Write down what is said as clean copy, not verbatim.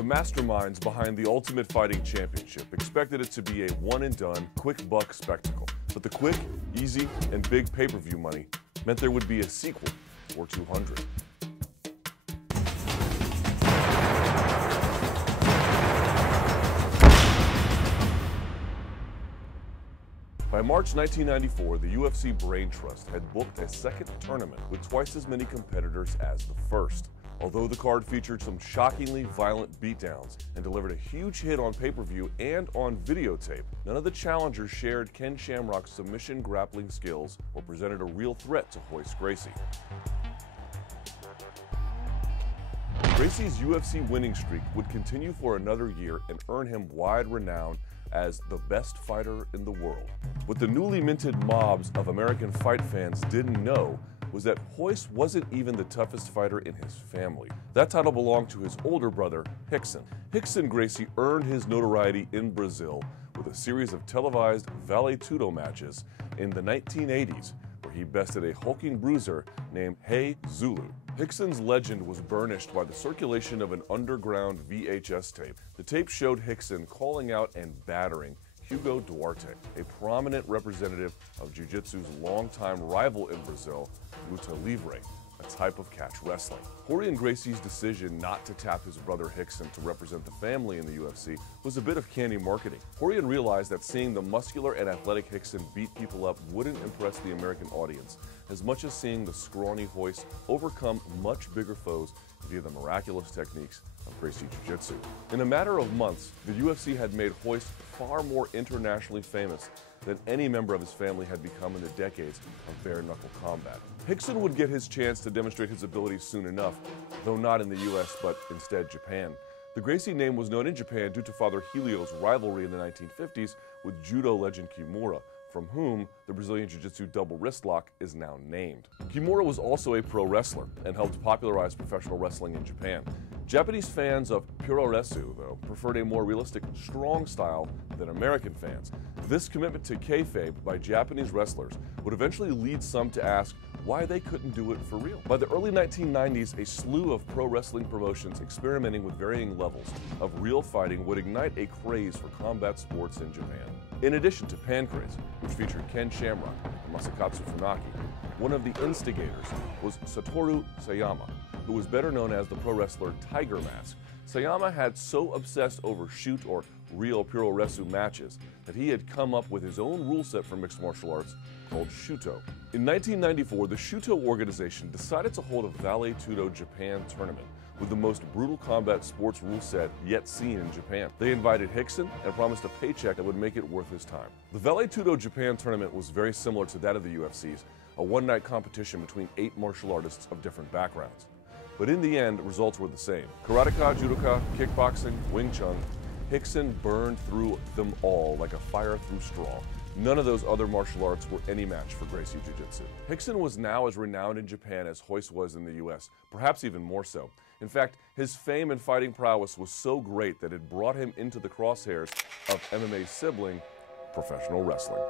The masterminds behind the Ultimate Fighting Championship expected it to be a one-and-done, quick-buck spectacle. But the quick, easy, and big pay-per-view money meant there would be a sequel for 200. By March 1994, the UFC Brain Trust had booked a second tournament with twice as many competitors as the first. Although the card featured some shockingly violent beatdowns and delivered a huge hit on pay-per-view and on videotape, none of the challengers shared Ken Shamrock's submission grappling skills or presented a real threat to Royce Gracie. Gracie's UFC winning streak would continue for another year and earn him wide renown as the best fighter in the world. What the newly minted mobs of American fight fans didn't know was that Royce wasn't even the toughest fighter in his family. That title belonged to his older brother, Rickson. Rickson Gracie earned his notoriety in Brazil with a series of televised Vale Tudo matches in the 1980s, where he bested a hulking bruiser named Hey Zulu. Rickson's legend was burnished by the circulation of an underground VHS tape. The tape showed Rickson calling out and battering Hugo Duarte, a prominent representative of Jiu-Jitsu's longtime rival in Brazil, Luta Livre, a type of catch wrestling. Rorion Gracie's decision not to tap his brother Rickson to represent the family in the UFC was a bit of candy marketing. Rorion realized that seeing the muscular and athletic Rickson beat people up wouldn't impress the American audience as much as seeing the scrawny Royce overcome much bigger foes via the miraculous techniques of Gracie Jiu-Jitsu. In a matter of months, the UFC had made Royce far more internationally famous than any member of his family had become in the decades of bare-knuckle combat. Rickson would get his chance to demonstrate his abilities soon enough, though not in the US, but instead Japan. The Gracie name was known in Japan due to Father Helio's rivalry in the 1950s with judo legend Kimura, from whom the Brazilian Jiu-Jitsu double wrist lock is now named. Kimura was also a pro wrestler and helped popularize professional wrestling in Japan. Japanese fans of puroresu, though, preferred a more realistic, strong style than American fans. This commitment to kayfabe by Japanese wrestlers would eventually lead some to ask why they couldn't do it for real. By the early 1990s, a slew of pro wrestling promotions experimenting with varying levels of real fighting would ignite a craze for combat sports in Japan. In addition to Pankronicles, which featured Ken Shamrock and Masakatsu Funaki, one of the instigators was Satoru Sayama, who was better known as the pro wrestler Tiger Mask. Sayama had so obsessed over shoot or real puroresu matches that he had come up with his own rule set for mixed martial arts called Shuto. In 1994, the Shuto organization decided to hold a Vale Tudo Japan tournament with the most brutal combat sports rule set yet seen in Japan. They invited Rickson and promised a paycheck that would make it worth his time. The Vale Tudo Japan tournament was very similar to that of the UFC's, a one-night competition between 8 martial artists of different backgrounds. But in the end, results were the same. Karateka, Judoka, Kickboxing, Wing Chun, Rickson burned through them all like a fire through straw. None of those other martial arts were any match for Gracie Jiu-Jitsu. Rickson was now as renowned in Japan as Royce was in the US, perhaps even more so. In fact, his fame and fighting prowess was so great that it brought him into the crosshairs of MMA sibling, professional wrestling.